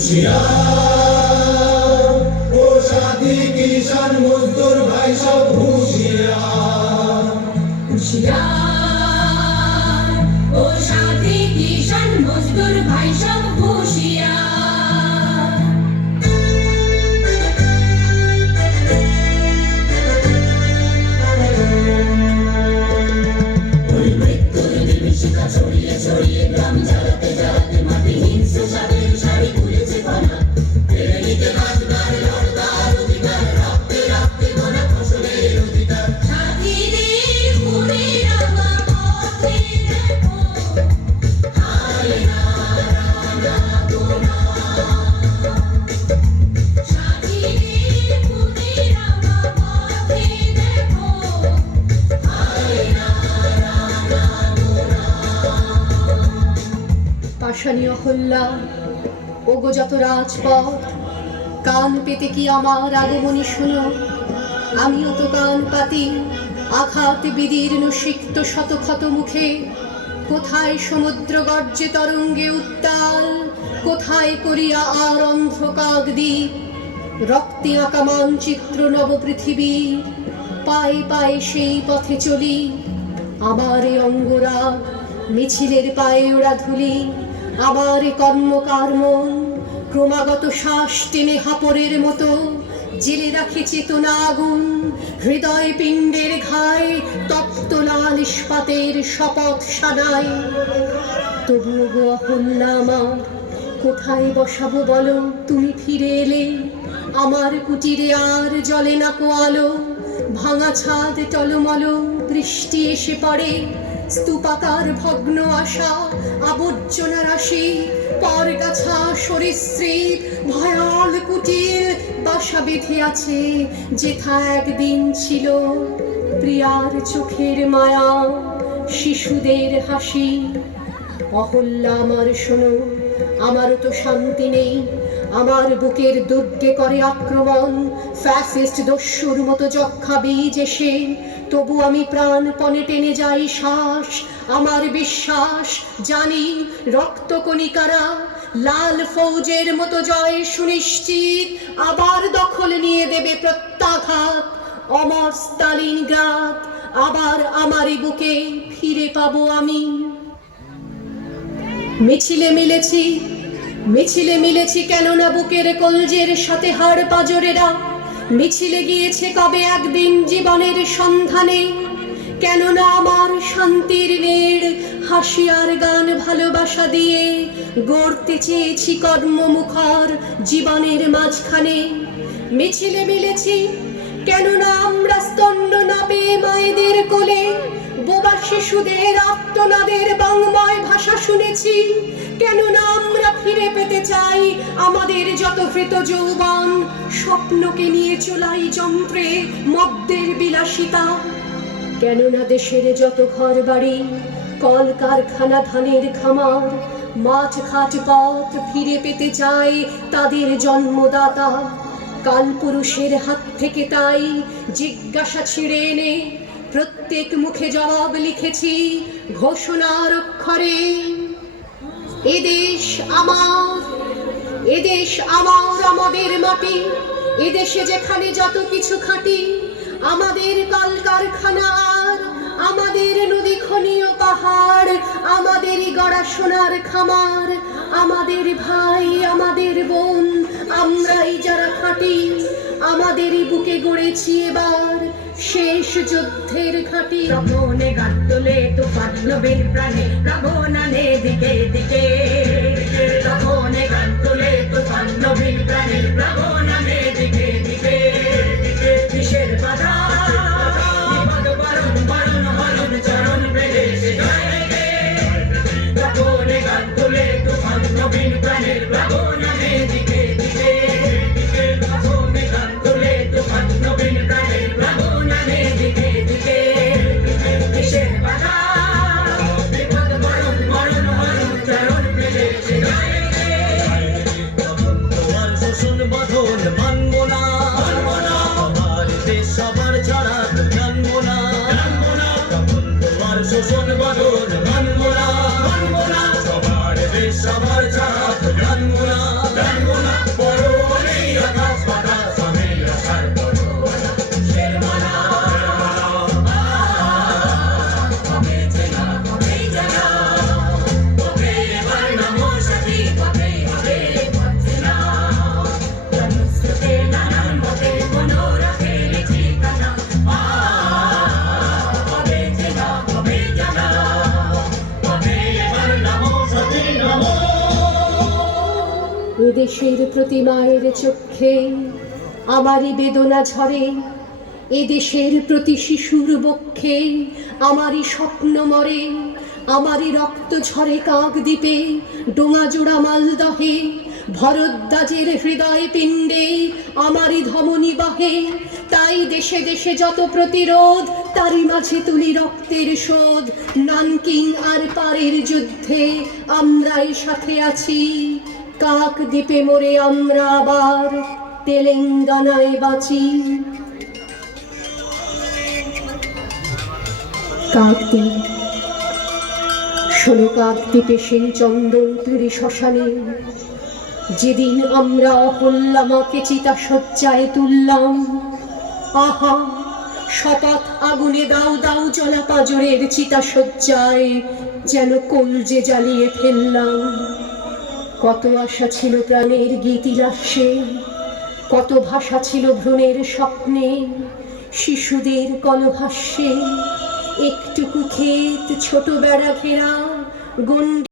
হুঁশিয়ার ও সাথী কিষান মজদুর ভাই সব হুঁশিয়ার। হুঁশিয়ার পাশানীয় হল্লা ওগো যত রাজপথ কান পেতে কি আমার আগমনী শোনো? আমিও তো কান পাতি আঘাত বিদীর্ণ শত ক্ষত মুখে কোথায় সমুদ্র গর্জে তরঙ্গে উত্তাল, কোথায় করিয়া আর অন্ধকাগ দ্বীপ? রক্তে আঁকা মানচিত্র নব পৃথিবী পায়ে পায়ে সেই পথে চলি। আমার এ অঙ্গরাগ মিছিলের পায়ে ওরা ধুলি। আমার এ মন, ক্রমাগত শ্বাস টেনে হাপরের মতো। জেলে রাখে চেতনা আগুন হৃদয় পিণ্ডের ঘায় তপ্ত লাল ইস্পাতের শপথ সানায় তবুও গো আমার, কোথায় বসাবো বলো, তুমি ফিরে এলে, আমার কুটিরে আর জলে না কোয়ালো, ভাঙা ছাদ টলমল, বৃষ্টি এসে পড়ে, স্তূপাকার ভগ্ন আশা, আবর্জনা রাশি, পরগাছা সরীসৃপ, ভয়াল কুটির বাসা বেঁধে আছে, যেথা একদিন ছিল প্রিয়ার চোখের মায়া। শিশুদের হাসি, অহল্যা আমার শোনো আমারও তো শান্তি নেই। আমার বুকের দুর্গে করে আক্রমণ ফ্যাসিস্ট দস্যুর মতো যক্ষা বীজ এসে তবু আমি প্রাণপণে টেনে যাই শ্বাস, আমার বিশ্বাস। জানি রক্তকণিকারা লাল ফৌজের মতো জয় সুনিশ্চিত। আবার দখল নিয়ে দেবে প্রত্যাঘাত। অমর স্তালিন গ্রাত আবার আমারই বুকে ফিরে পাবো আমি। মিছিলে মিলেছি মিছিলে মিলেছি কেননা বুকের কলজের সাথে হাড় পাজরেরা মিছিলে গিয়েছে কবে একদিন জীবনের সন্ধানে। কেননা আমার শান্তির নেড় হাসি আর গান ভালোবাসা দিয়ে গড়তে চেয়েছি কর্মমুখর জীবনের মাঝখানে। মিছিলে মিলেছি, কেননা আমরা স্তন্য না পেয়ে মায়েদের কোলে। বোবা শিশুদের, আত্মনাদের বাংময় ভাষা শুনেছি। কেননা আমরা ফিরে পেতে চাই আমাদের যত হৃত যৌবন, স্বপ্নকে নিয়ে চলাই যন্ত্রে মদ্যের বিলাসিতা। কেননা দেশের যত ঘর বাড়ি কল কারখানা ধানের খামার মাছ ঘাট পথ ফিরে পেতে চায় তাদের জন্মদাতা। কালপুরুষের হাত থেকে তাই জিজ্ঞাসা ছিঁড়ে এনে প্রত্যেক মুখে জবাব লিখেছি, ঘোষণার অক্ষরে। এদেশ আমার এদেশ আমার আমাদের মাটি এদেশে যেখানে যত কিছু খাটি, আমাদের কলকারখানা আর আমাদের নদী খনীয় পাহাড় আমাদেরই গড়া সোনার খামার, আমাদের ভাই, আমাদের বোন, আমরাই যারা খাটি আমাদেরই বুকে গড়েছি এবার শেষ যুদ্ধের ঘাটি। তখনে গান তোলে নবীর প্রাণে প্রাবণানে দিকে দিকে। তখন গান তোলে তুফান নবীর প্রাণে প্রাবণানে দেশের প্রতি মায়ের চক্ষে আমারই বেদনা ঝরে। এ দেশের প্রতি শিশুর বক্ষে আমারই স্বপ্ন মরে। আমারই রক্ত ঝরে কাক দ্বীপে ডোঙাজোড়া মালদহে ভরদ্বাজের হৃদয় পিণ্ডে আমারই ধমনী বাহে। তাই দেশে দেশে যত প্রতিরোধ, তারই মাঝে তুলি রক্তের শোধ। নানকিং আর পারের যুদ্ধে আমরাই সাথে আছি। কাক দ্বীপে মরে আমরা আবার তেলেঙ্গানায় বাঁচি। কাকদ্বীপ ষোলো কাকদ্বীপে সেই চন্দন তৈরি শ্মশানে। যেদিন আমরা অহল্লামাকে চিতা সজ্জায় তুললাম। আহা, শপথ আগুনে দাও দাও জলা পাজরের চিতা সজ্জায় যেন কলজে জ্বালিয়ে ফেললাম। কত আশা ছিল প্রাণের গীতিলাসে কত ভাষা ছিল ভ্রণের স্বপ্নে, শিশুদের কলভাষ্যে একটুকু ক্ষেত ছোট বেড়া ঘেরা গন্ডি